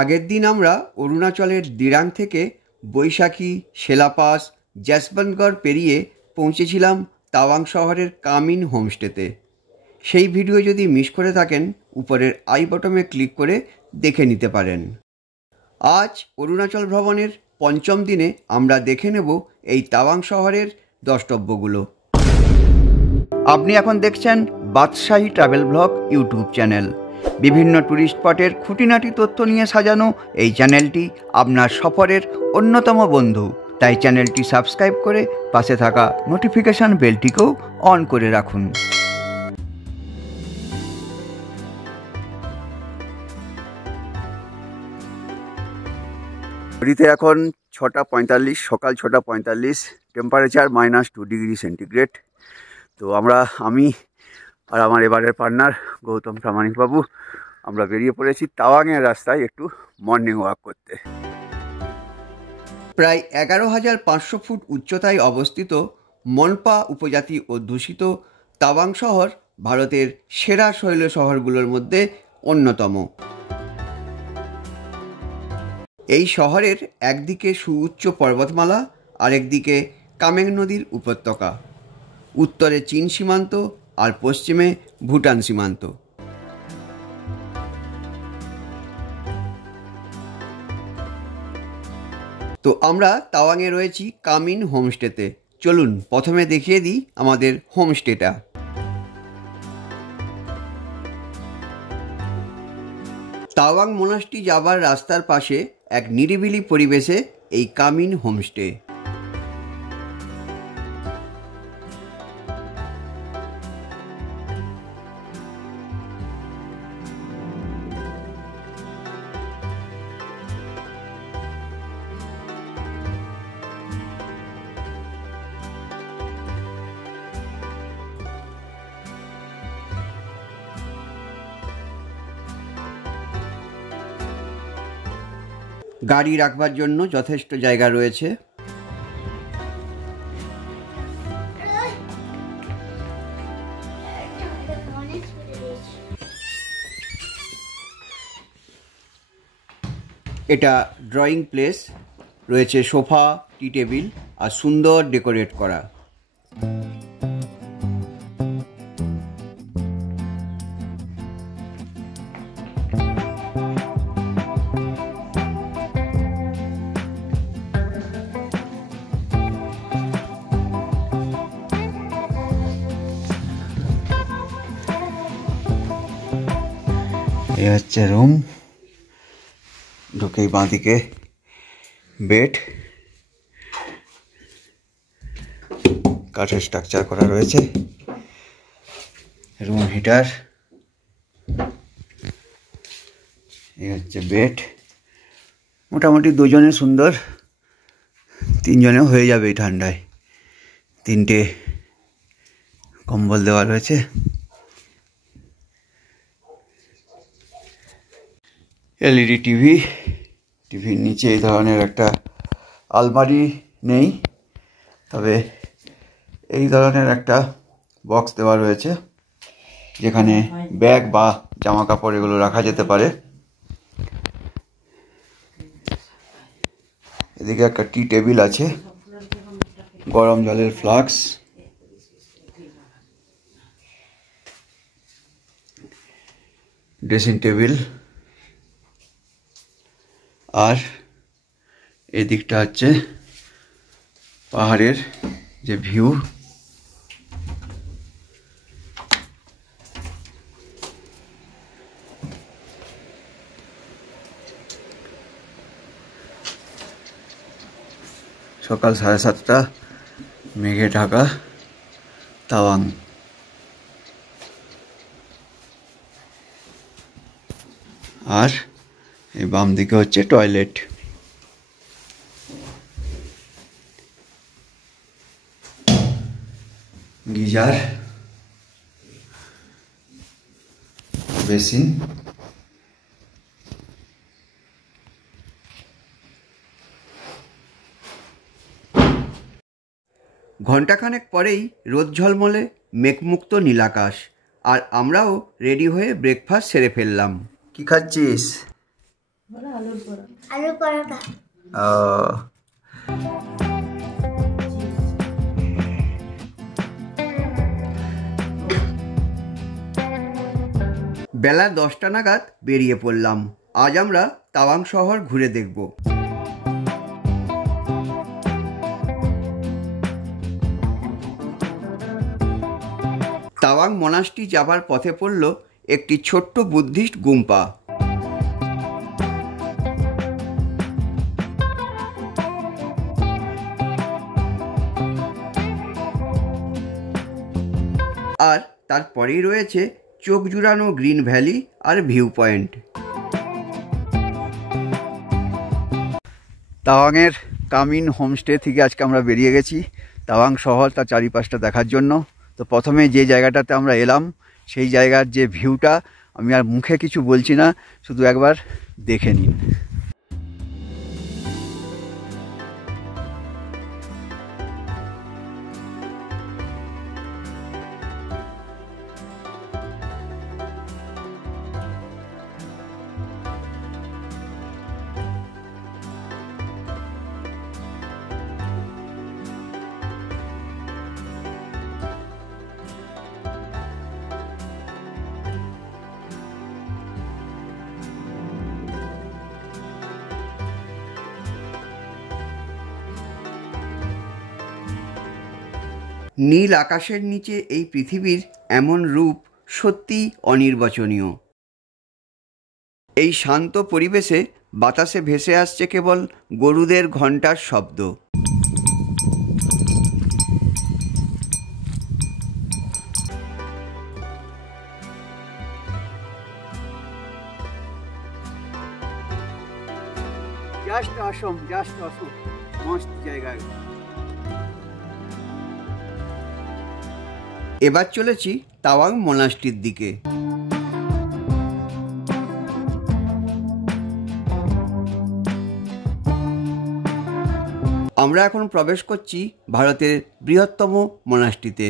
আগের দিন আমরা অরুণাচলের দিরাং থেকে বৈশাখী, সেলাপাস, জ্যাসবন্তগড় পেরিয়ে পৌঁছেছিলাম তাওয়াং শহরের কামিন হোমস্টেতে। সেই ভিডিও যদি মিস করে থাকেন উপরের আই বটমে ক্লিক করে দেখে নিতে পারেন। আজ অরুণাচল ভ্রমণের পঞ্চম দিনে আমরা দেখে নেব এই তাওয়াং শহরের দ্রষ্টব্যগুলো। আপনি এখন দেখছেন বাদশাহী ট্রাভেল ব্লগ ইউটিউব চ্যানেল। বিভিন্ন ট্যুরিস্ট স্পটের খুঁটিনাটি তথ্য নিয়ে সাজানো এই চ্যানেলটি আপনার সফরের অন্যতম বন্ধু। তাই চ্যানেলটি সাবস্ক্রাইব করে পাশে থাকা নোটিফিকেশান বেলটিকেও অন করে রাখুন। ঘড়িতে এখন 6:45, সকাল 6:45, টেম্পারেচার -2 ডিগ্রি সেন্টিগ্রেড। তো আমি আর আমার এবারের পার্টনার গৌতম প্রামাণিকবাবু আমরা বেরিয়ে পড়েছি তাওয়াংয়ের রাস্তায় একটু মর্নিং ওয়াক করতে। প্রায় 11,500 ফুট উচ্চতায় অবস্থিত মনপা উপজাতি অধ্যুষিত তাওয়াং শহর ভারতের সেরা শৈল শহরগুলোর মধ্যে অন্যতম। এই শহরের একদিকে সুউচ্চ পর্বতমালা, আরেকদিকে কামেং নদীর উপত্যকা, উত্তরে চীন সীমান্ত আর পশ্চিমে ভুটান সীমান্ত। তো আমরা তাওয়াংয়ে রয়েছি কামিন হোমস্টেতে। চলুন প্রথমে দেখিয়ে দিই আমাদের হোমস্টেটা। তাওয়াং মোনাস্ট্রি যাবার রাস্তার পাশে এক নিরিবিলি পরিবেশে এই কামিন হোমস্টে। গাড়ি রাখবার জন্য যথেষ্ট জায়গা রয়েছে। এটা ড্রয়িং প্লেস, রয়েছে সোফা, টি টেবিল আর সুন্দর ডেকোরেট করা। এই হচ্ছে রুম, ঢুকেই বাঁদিকে বেড, কাঠের স্ট্রাকচার করা রয়েছে, রুম হিটার, এই হচ্ছে বেড। মোটামুটি দুজনে সুন্দর, তিনজনেও হয়ে যাবে এই ঠান্ডায়। 3টে কম্বল দেওয়া রয়েছে। এলইডি টিভির নিচে এই ধরনের একটা আলমারি নেই, তবে এই ধরনের একটা বক্স দেওয়া রয়েছে যেখানে ব্যাগ বা জামা কাপড় এগুলো রাখা যেতে পারে। এদিকে একটা টি টেবিল আছে, গরম জলের ফ্লাক্স, ড্রেসিং টেবিল, আর এদিকটা হচ্ছে পাহাড়ের যে ভিউ। সকাল 7:30, মেঘে ঢাকা তাওয়াং। আর এই বাম দিকে হচ্ছে টয়লেট। গিজার, বেসিন, ঘণ্টাখানেক পরেই রোদ ঝলমলে মেঘমুক্ত নীলাকাশ, আর আমরাও রেডি হয়ে ব্রেকফাস্ট সেরে ফেললাম। কি খাচ্ছিস? আলুর পরোটা। বেলা 10টা নাগাদ বেরিয়ে পড়লাম। আজ আমরা তাওয়াং শহর ঘুরে দেখব। তাওয়াং মনাস্ট্রি যাবার পথে পড়ল একটি ছোট্ট বুদ্ধিস্ট গুম্পা। আর তারপরেই রয়েছে চোখ জুড়ানো গ্রিন ভ্যালি আর ভিউ পয়েন্ট। তাওয়াংয়ের কামিন হোমস্টে থেকে আজকে আমরা বেরিয়ে গেছি তাওয়াং শহর তার চারিপাশটা দেখার জন্য। তো প্রথমে যে জায়গাটাতে আমরা এলাম সেই জায়গার যে ভিউটা, আমি আর মুখে কিছু বলছি না, শুধু একবার দেখে নিন। নীল আকাশের নিচে এই পৃথিবীর এমন রূপ সত্যি অনির্বচনীয়। এই শান্ত পরিবেশে বাতাসে ভেসে আসছে কেবল গরুদের ঘণ্টার শব্দ। জাস্ট অসম মস্ত জায়গায়। এবার চলেছি তাওয়াং মনাস্ট্রির দিকে। আমরা এখন প্রবেশ করছি ভারতের বৃহত্তম মনাস্ট্রিতে।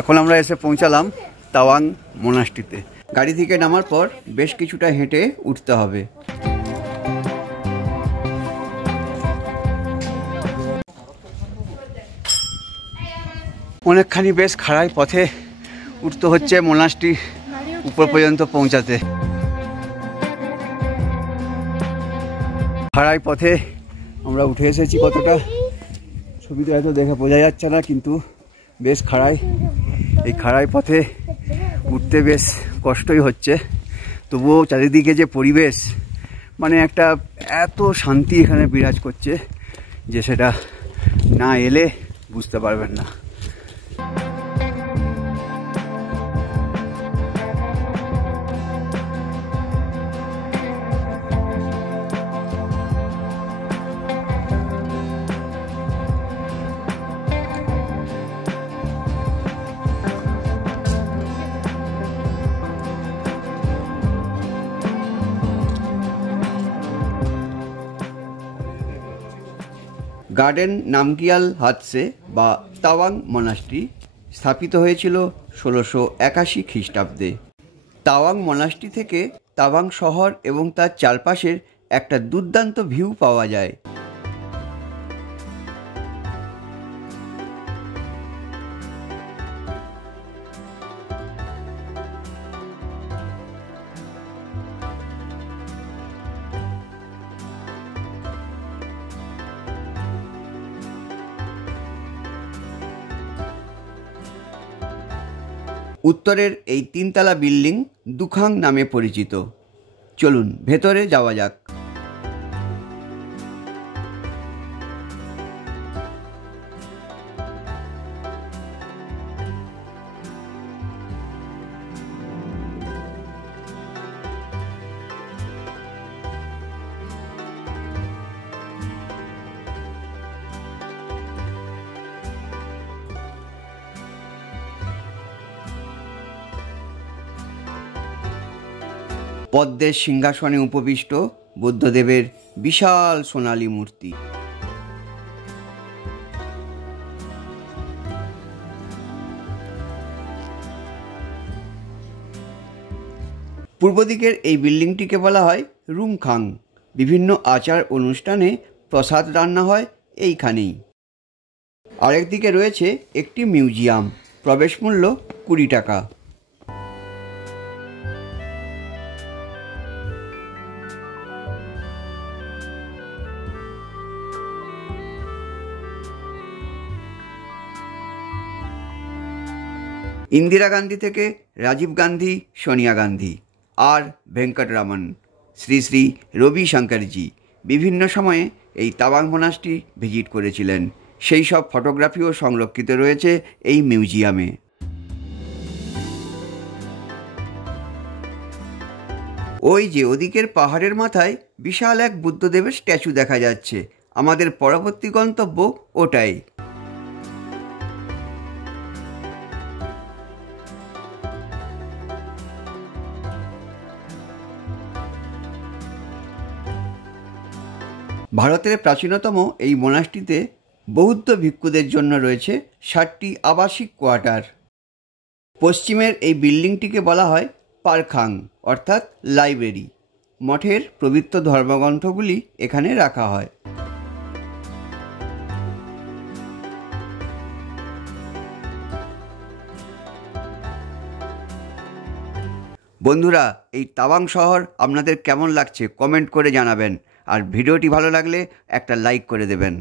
এখন আমরা এসে পৌঁছালাম তাওয়াং মনাস্ট্রিতে। গাড়ি থেকে নামার পর বেশ কিছুটা হেঁটে উঠতে হবে। অনেকখানি বেশ খাড়াই পথে উঠতে হচ্ছে মনাস্ট্রি উপর পর্যন্ত পৌঁছাতে। খাড়াই পথে আমরা উঠে এসেছি। কতটা ছবিতে হয়তো দেখে বোঝা যাচ্ছে না, কিন্তু বেশ খাড়াই। এই খাড়াই পথে উঠতে বেশ কষ্টই হচ্ছে, তবুও চারিদিকে যে পরিবেশ, মানে একটা এত শান্তি এখানে বিরাজ করছে যে সেটা না এলে বুঝতে পারবেন না। গার্ডেন নামগিয়াল হাতসে বা তাওয়াং মনাস্ট্রি স্থাপিত হয়েছিল 1681 খ্রিস্টাব্দে। তাওয়াং মনাস্ট্রি থেকে তাওয়াং শহর এবং তার চারপাশের একটা দুর্দান্ত ভিউ পাওয়া যায়। উত্তরের এই 3তলা বিল্ডিং দুখাং নামে পরিচিত। চলুন ভেতরে যাওয়া যাক। পদ্মের সিংহাসনে উপবিষ্ট বুদ্ধদেবের বিশাল সোনালী মূর্তি। পূর্ব দিকের এই বিল্ডিংটিকে বলা হয় রুমখাং। বিভিন্ন আচার অনুষ্ঠানে প্রসাদ রান্না হয় এইখানেই। আরেকদিকে রয়েছে একটি মিউজিয়াম, প্রবেশ মূল্য 20 টাকা। ইন্দিরা গান্ধী থেকে রাজীব গান্ধী, সোনিয়া গান্ধী আর ভেঙ্কটরামন, শ্রী শ্রী রবি শঙ্করজি বিভিন্ন সময়ে এই তাওয়াং মনাস্ট্রি ভিজিট করেছিলেন। সেই সব ফটোগ্রাফিও সংরক্ষিত রয়েছে এই মিউজিয়ামে। ওই যে ওদিকের পাহাড়ের মাথায় বিশাল এক বুদ্ধদেবের স্ট্যাচু দেখা যাচ্ছে। আমাদের পরবর্তী গন্তব্য ওটাই। ভারতের প্রাচীনতম এই মোনাস্ট্রিতে বৌদ্ধ ভিক্ষুদের জন্য রয়েছে 60টি আবাসিক কোয়ার্টার। পশ্চিমের এই বিল্ডিংটিকে বলা হয় পারখাং অর্থাৎ লাইব্রেরি। মঠের পবিত্র ধর্মগ্রন্থগুলি এখানে রাখা হয়। বন্ধুরা, এই তাওয়াং শহর আপনাদের কেমন লাগছে কমেন্ট করে জানাবেন, আর ভিডিওটি ভালো লাগলে একটা লাইক করে দেবেন।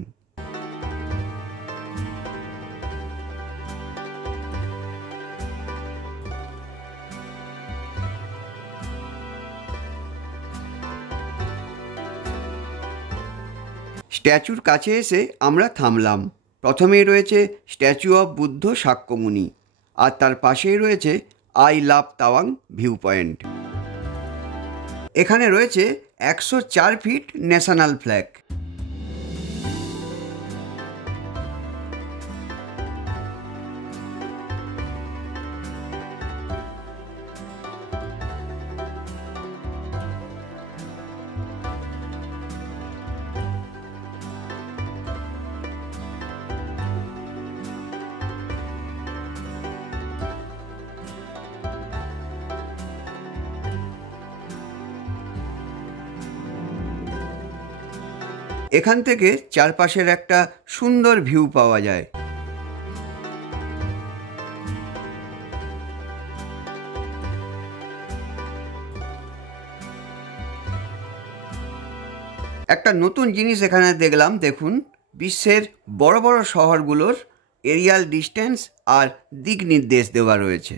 স্ট্যাচুর কাছে এসে আমরা থামলাম। প্রথমেই রয়েছে স্ট্যাচু অফ বুদ্ধ শাক্যমুনি, আর তার পাশেই রয়েছে I love Tawang view point. এখানে রয়েছে 104 ফিট ন্যাশনাল ফ্ল্যাগ। এখান থেকে চারপাশের একটা সুন্দর ভিউ পাওয়া যায়। একটা নতুন জিনিস এখানে দেখলাম, দেখুন, বিশ্বের বড় বড় শহরগুলোর এরিয়াল ডিস্টেন্স আর দিক নির্দেশ দেওয়া রয়েছে।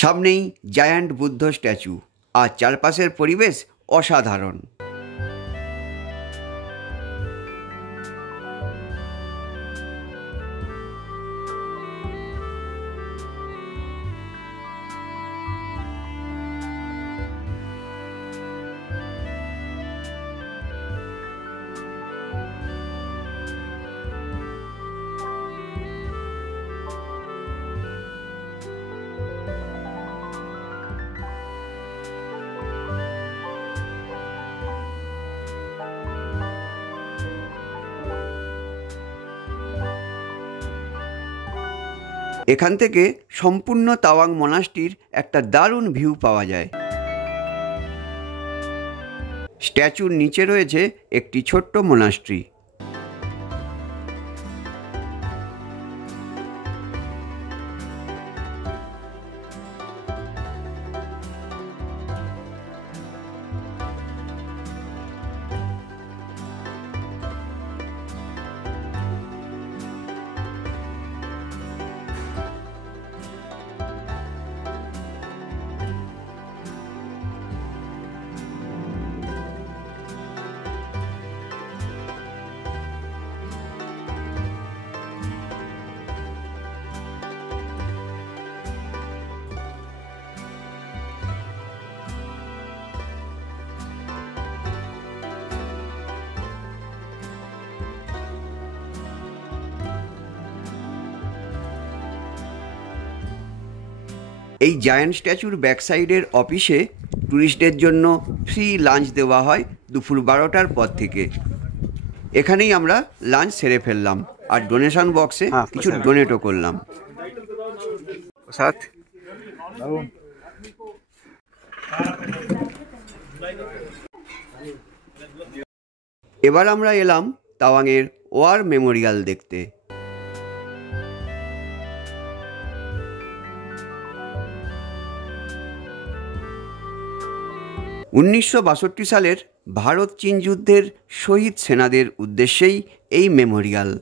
সামনেই জায়ান্ট বুদ্ধ স্ট্যাচু, আর চারপাশের পরিবেশ অসাধারণ। এখান থেকে সম্পূর্ণ তাওয়াং মনাস্ট্রির একটা দারুণ ভিউ পাওয়া যায়। স্ট্যাচুর নিচে রয়েছে একটি ছোট্ট মনাস্ট্রি। এই জায়ান্ট স্ট্যাচুর ব্যাক সাইডের অফিসে ট্যুরিস্টদের জন্য ফ্রি লাঞ্চ দেওয়া হয় দুপুর 12টার পর থেকে। এখানেই আমরা লাঞ্চ সেরে ফেললাম আর ডোনেশন বক্সে কিছু ডোনেটও করলাম। এবার আমরা এলাম তাওয়াংয়ের ওয়ার মেমোরিয়াল দেখতে। 1962 সালের ভারত চীন যুদ্ধের শহীদ সেনাদের উদ্দেশ্যেই এই মেমোরিয়াল।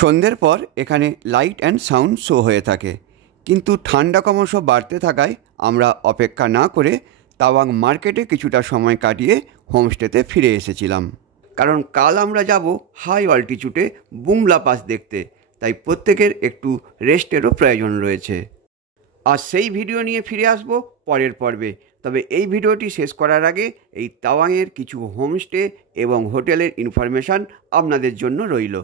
সন্ধ্যের পর এখানে লাইট অ্যান্ড সাউন্ড শো হয়ে থাকে, কিন্তু ঠান্ডা ক্রমশ বাড়তে থাকায় আমরা অপেক্ষা না করে তাওয়াং মার্কেটে কিছুটা সময় কাটিয়ে হোমস্টেতে ফিরে এসেছিলাম। কারণ কাল আমরা যাব হাই অল্টিটিউডে বুমলা পাস দেখতে, তাই প্রত্যেকের একটু রেস্টেরও প্রয়োজন রয়েছে। আর সেই ভিডিও নিয়ে ফিরে আসব পরের পর্বে। তবে এই ভিডিওটি শেষ করার আগে এই তাওয়াংয়ের কিছু হোমস্টে এবং হোটেলের ইনফরমেশান আপনাদের জন্য রইল।